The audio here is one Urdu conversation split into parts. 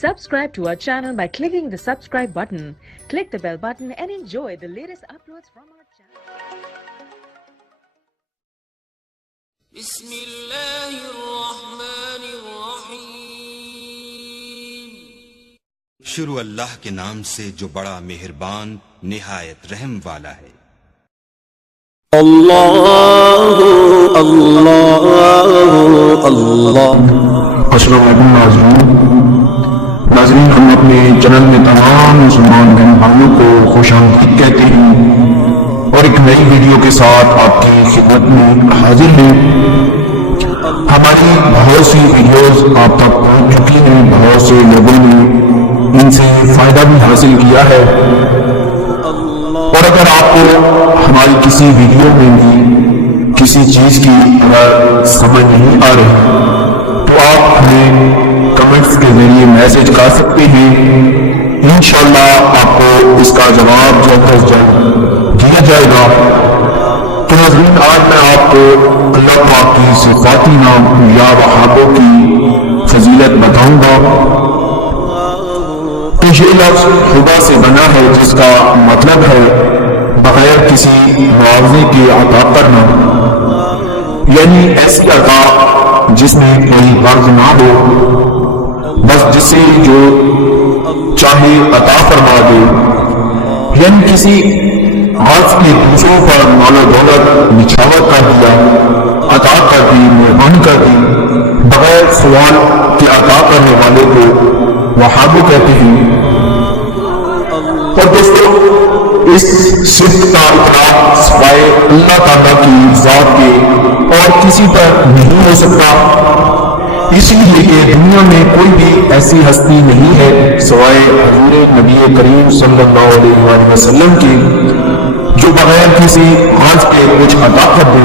Subscribe to our channel by clicking the subscribe button. Click the bell button and enjoy the latest uploads from our channel. بسم اللہ الرحمن الرحیم. شروع اللہ کے نام سے جو بڑا مہربان نہایت رحم والا ہے. اللہ اللہ اللہ. السلام علیکم ناظرین، ہم اپنے چینل میں تمام مسلمان بہن بھائیوں کو خوش آمدید کہتے ہیں اور ایک نئی ویڈیو کے ساتھ آپ کی خدمت میں حاضر ہیں. ہماری بہت سی ویڈیوز آپ تک پہنچ چکی ہیں، بہت سے لوگوں نے ان سے فائدہ بھی حاصل کیا ہے، اور اگر آپ کو ہماری کسی ویڈیو میں بھی کسی چیز کی اگر سمجھ نہیں آ رہی تو آپ ہمیں کمنٹس کے ذریعے میسج کر سکتے ہیں. انشاءاللہ آپ کو اس کا جواب جلد از جلد دیا جائے گا. تو ناظرین، آج میں آپ کو اللہ پاک کی صفاتی نام یا وہابوں کی فضیلت بتاؤں گا. تو یہ لفظ خدا سے بنا ہے، جس کا مطلب ہے بغیر کسی معاوضے کے عطا کرنا، یعنی ایسی عطا جس میں کوئی غرض نہ ہو، بس جسے جو چاہے عطا فرما دے، یعنی کسی غرض کے دوسروں پر مال و دولت نچھاور کر دیا، عطا کر دی، مہربانی کر دی، بغیر سوال کے عطا کرنے والے کو وہابو کہتے ہیں. اور دوستو، اس صفت کا اطلاق سوائے اللہ تعالیٰ کی ذات کے اور کسی پر نہیں ہو سکتا، اس لیے کہ دنیا میں کوئی بھی ایسی ہستی نہیں ہے سوائے حضور نبی کریم صلی اللہ علیہ وآلہ وسلم کی جو بغیر کسی غرض کے کچھ عطا کر دے.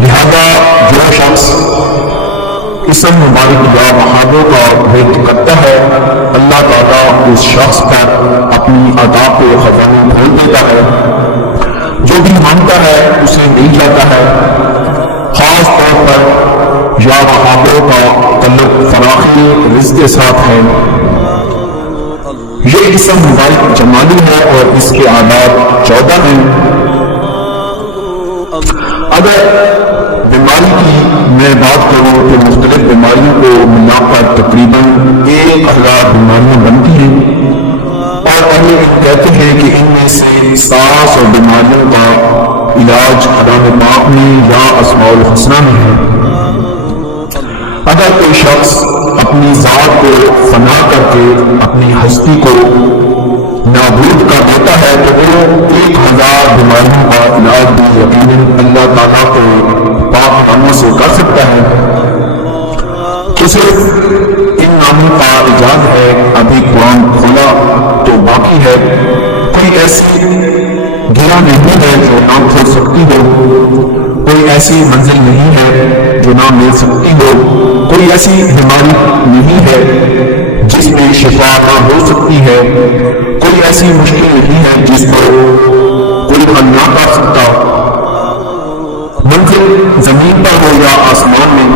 لہذا جو شخص اسم مبارک یا وہابوں کا ورد کرتا ہے، اللہ تعالیٰ اس شخص پر اپنی عطا کے خزانے کھول دیتا ہے. جو بھی مانگتا ہے اسے مل جاتا ہے. خاص طور پر یا وہابوں کا تعلق فراخی رزق کے ساتھ ہے. یہ اسم مبارک جمالی ہے اور اس کے آداب 14 ہیں. اگر بیماری کی میں بات کروں تو مختلف بیماریوں کو ملا کر تقریباً 1000 بیماریاں بنتی ہیں، اور اہل علم کہتے ہیں کہ ان میں سے 700 بیماریوں کا علاج کلام پاک میں یا اسماء الحسنہ میں ہے. اگر کوئی شخص اپنی ذات کو فنا کر کے اپنی ہستی کو نابود کر دیتا ہے تو وہ 1000 بیماریوں کا علاج بھی یقیناً اللہ تعالیٰ کو پاک ناموں سے کر سکتا ہے. تو صرف ان ناموں کا ایجاد ہے. ابھی قرآن کھولا تو باقی ہے. کوئی ایسی گرہ نہیں ہے جو نہ کھول سکتی ہو، کوئی ایسی منزل نہیں ہے جو نہ مل سکتی ہو، کوئی ایسی بیماری نہیں ہے جس میں شفا نہ ہو سکتی ہے، کوئی ایسی مشکل نہیں ہے جس کو کوئی حل نہ کر سکتا. منزل زمین پر ہو یا آسمان میں،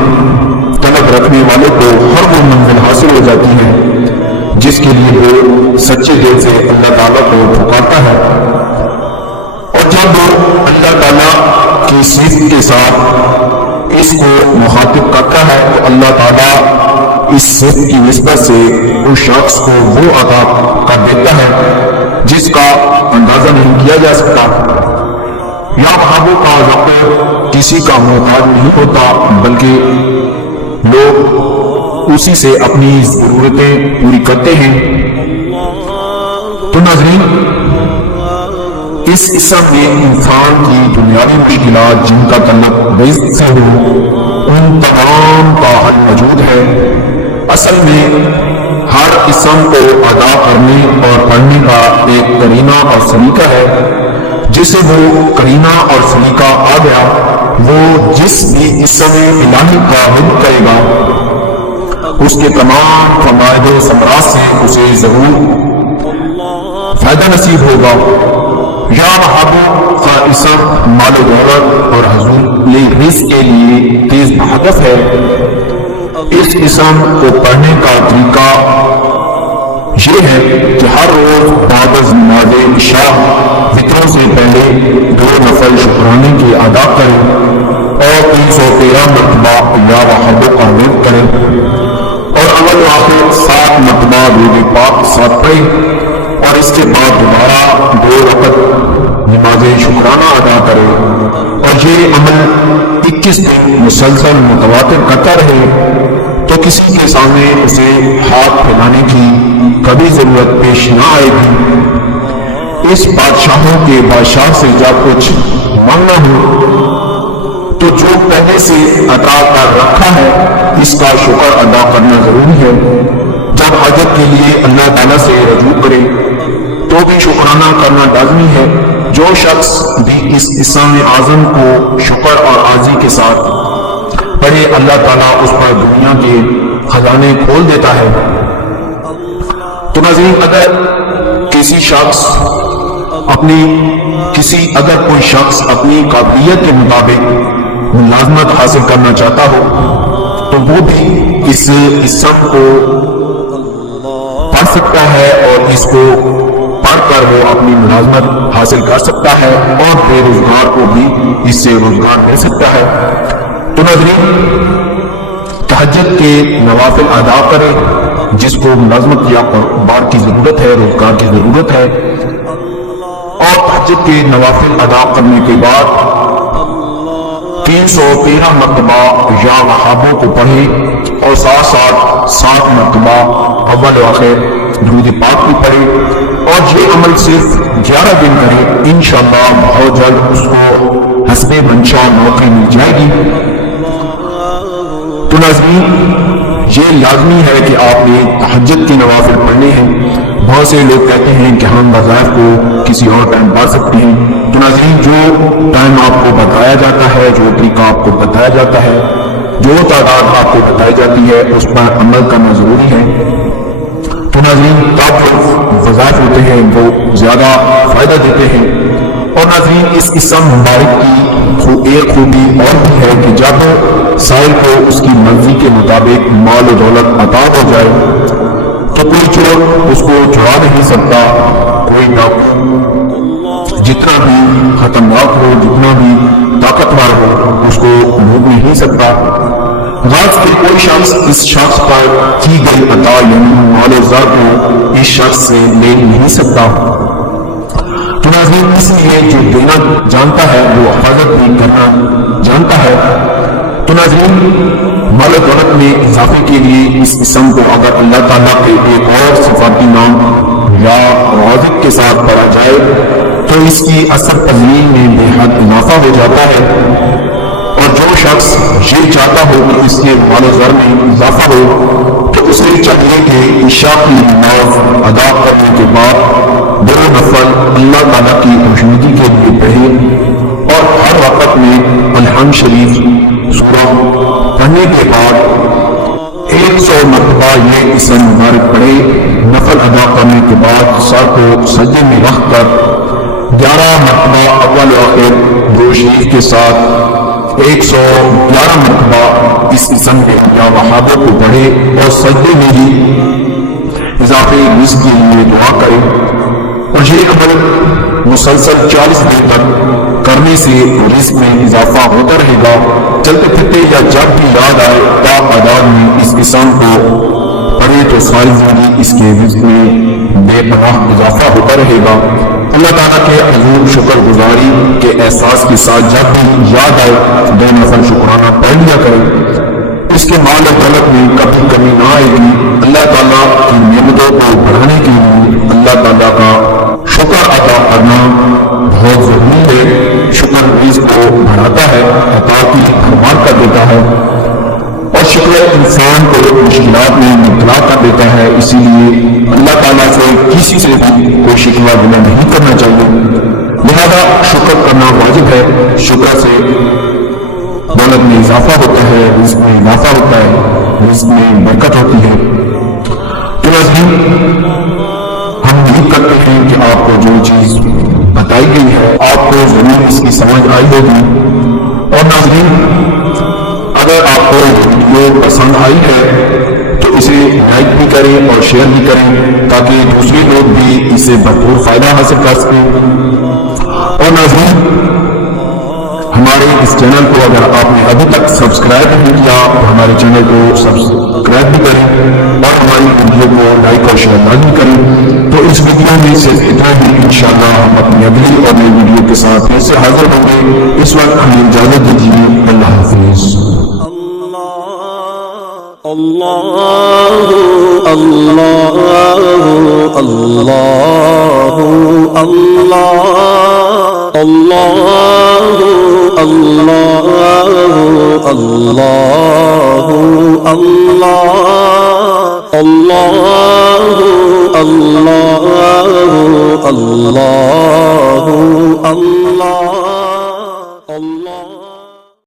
طلب رکھنے والے کو ہر وہ منزل حاصل ہو جاتی ہے جس کے لیے وہ سچے دل سے اللہ تعالیٰ کو پکارتا ہے. اور جب وہ اللہ تعالیٰ کی صفت کے ساتھ اس کو مخاطب کرتا ہے تو اللہ تعالیٰ اس صفت کی نسبت سے اس شخص کو وہ عطا کر دیتا ہے جس کا اندازہ نہیں کیا جا سکتا. یا وہابوں کا ذکر کسی کا محتاج نہیں ہوتا، بلکہ لوگ اسی سے اپنی ضرورتیں پوری کرتے ہیں. تو ناظرین، اس اسم میں انسان کی دنیاوی مشکلات جن کا تعلق رزق سے ہو ان تمام کا حل موجود ہے. اصل میں ہر اسم کو ادا کرنے اور پڑھنے کا ایک قرینہ اور سلیقہ ہے. جسے وہ قرینہ اور سلیقہ آ گیا، وہ جس بھی اسم الہی کا ورد کرے گا اس کے تمام فوائد و ثمرات سے اسے ضرور فائدہ نصیب ہوگا. یا وہابوں کا اسم مال و دولت اور حصول رزق کے لیے تیز ہدف ہے. اس اسم کو پڑھنے کا طریقہ یہ ہے کہ ہر روز بعد از نماز عشاء وطروں سے پہلے 2 نفل شکرانے کی ادا کریں اور 313 مرتبہ یا وحد کا ورد کریں اور اول آخر 7 مرتبہ درود پاک کے ساتھ پڑھیں اور اس کے بعد دوبارہ 2 رکعت نماز شکرانہ ادا کریں اور یہ عمل 21 دن مسلسل متواتر کرتا رہے تو کسی کے سامنے اسے ہاتھ پھیلانے کی کبھی ضرورت پیش نہ آئے گی۔ اس بادشاہوں کے بادشاہ سے جب کچھ مانگنا ہو تو جو پہلے سے عطا کر رکھا ہے اس کا شکر ادا کرنا ضروری ہے۔ جب حاجت کے لیے اللہ تعالیٰ سے رجوع کرے تو بھی شکرانہ کرنا لازمی ہے۔ جو شخص بھی اس اسم اعظم کو شکر اور عاجزی کے ساتھ پڑھے اللہ تعالیٰ اس پر دنیا کے خزانے کھول دیتا ہے۔ تو ناظرین، اگر کوئی شخص اپنی قابلیت کے مطابق ملازمت حاصل کرنا چاہتا ہو تو وہ بھی اس اسم کو پڑھ سکتا ہے اور اس کو پڑھ کر وہ اپنی ملازمت حاصل کر سکتا ہے اور بے روزگار کو بھی اس سے روزگار مل سکتا ہے۔ تو ناظرین، تہجد کے نوافل ادا کریں جس کو ملازمت یا کاروبار کی ضرورت ہے، روزگار کی ضرورت ہے، اور تہجد کے نوافل ادا کرنے کے بعد 313 مرتبہ یا وہابوں کو پڑھیں اور ساتھ ساتھ 7 مرتبہ اول و آخر درود پاک بھی پڑھیں اور یہ عمل صرف 11 دن کریں، انشاءاللہ بہت جلد اس کو حسب منشا نوکری مل جائے گی۔ تو ناظرین، یہ لازمی ہے کہ آپ نے تہجد کے نوافل پڑھنے ہیں۔ بہت سے لوگ کہتے ہیں کہ ہم وظائف کو کسی اور ٹائم پڑھ سکتے ہیں۔ تو ناظرین، جو ٹائم آپ کو بتایا جاتا ہے، جو طریقہ آپ کو بتایا جاتا ہے، جو تعداد آپ کو بتائی جاتی ہے، اس پر عمل کرنا ضروری ہے۔ تو ناظرین، جو وظائف ہوتے ہیں وہ زیادہ فائدہ دیتے ہیں۔ اور ناظرین، اس اسم مبارک کی ایک خوبی اور بھی ہے کہ جب سائل کو اس کی مرضی کے مطابق مال و دولت عطا ہو جائے تو کوئی چور اس کو چرا نہیں سکتا، کوئی ڈاکو جتنا بھی خطرناک ہو، جتنا بھی طاقتور ہو، اس کو روک نہیں سکتا۔ غرض کہ کوئی شخص اس شخص پر کی گئی عطا یعنی مال و زر کو اس شخص سے لے نہیں سکتا۔ تو ناظرین، اس لیے جو دینا جانتا ہے وہ حفاظت بھی کرنا جانتا ہے۔ تو ناظرین، مال و دولت میں اضافے کے لیے اس اسم کو اگر اللہ تعالیٰ کے ایک اور صفاتی نام یا رازق کے ساتھ پڑھا جائے تو اس کی اثر پذیری میں بے حد اضافہ ہو جاتا ہے۔ اور جو شخص یہ چاہتا ہو کہ اس کے مال و زر میں اضافہ ہو تو اسے چاہیے کہ عشاء کی نماز ادا کرنے کے بعد 2 نفل اللہ تعالیٰ کی خوشنودی کے لیے پڑھے اور ہر وقت میں الحمد شریف سورہ پڑھنے کے بعد 100 مرتبہ یہ اسم مبارک پڑھے۔ نفل ادا کرنے کے بعد سر کو سجدے میں رکھ کر 11 مرتبہ اول و آخر درود شریف کے ساتھ 111 مرتبہ اس اسم کے یا وہابوں کو پڑھے اور سجدے میں ہی اضافے رزق کے لیے دعا کرے۔ اور یہ عمل مسلسل 40 دن تک کرنے سے رزق میں اضافہ ہوتا رہے گا۔ چلتے پھرتے یا جب بھی یاد آئے تا تعداد میں اس اسم کو پڑھے تو ساری زندگی اس کے رزق میں بے پناہ اضافہ ہوتا رہے گا۔ اللہ تعالیٰ کے حضور شکر گزاری کے احساس کے ساتھ جب بھی یاد آئے 2 نفل شکرانہ پڑھ لیا کرے۔ اس کے مال و دولت میں کبھی کمی نہ آئے گی۔ اللہ تعالیٰ کی نعمتوں کو بڑھانے کے لیے اللہ تعالیٰ کا شکر ادا کرنا بہت ضروری ہے۔ شکر رزق کو بڑھاتا ہے، عطا کی بھرمار کر دیتا ہے، اور شکر انسان کو مشکلات میں مبتلا کر دیتا ہے۔ اسی لیے اللہ تعالیٰ سے کسی سے بھی کوئی شکوہ گلہ نہیں کرنا چاہیے، لہذا شکر کرنا واجب ہے۔ شکر سے دولت میں اضافہ ہوتا ہے، رزق میں اضافہ ہوتا ہے، رزق میں برکت ہوتی ہے۔ تو ناظرین، ہم امید کرتے ہیں کہ آپ کو جو چیز بتائی گئی ہے آپ کو ضرور اس کی سمجھ آئی ہوگی۔ اور ناظرین، اگر آپ کو ویڈیو پسند آئی ہے تو اسے لائک بھی کریں اور شیئر بھی کریں تاکہ دوسرے لوگ بھی اس سے بھرپور فائدہ حاصل کر سکیں۔ اور ناظرین، ہمارے اس چینل کو اگر آپ نے ابھی تک سبسکرائب نہیں کیا تو ہمارے چینل کو سبسکرائب بھی کریں اور ہماری ویڈیو کو لائک اور شیئر لازمی کریں۔ تو اس ویڈیو میں صرف اتنا ہی، انشاءاللہ ہم اپنی اگلی اور نئی ویڈیو کے ساتھ پھر سے حاضر ہوں گے۔ اس وقت ہمیں اجازت دیجیے، اللہ حافظ۔ اللہ اللہ اللہ اللہ اللہ اللہ اللہ اللہ اللہ اللہ اللہ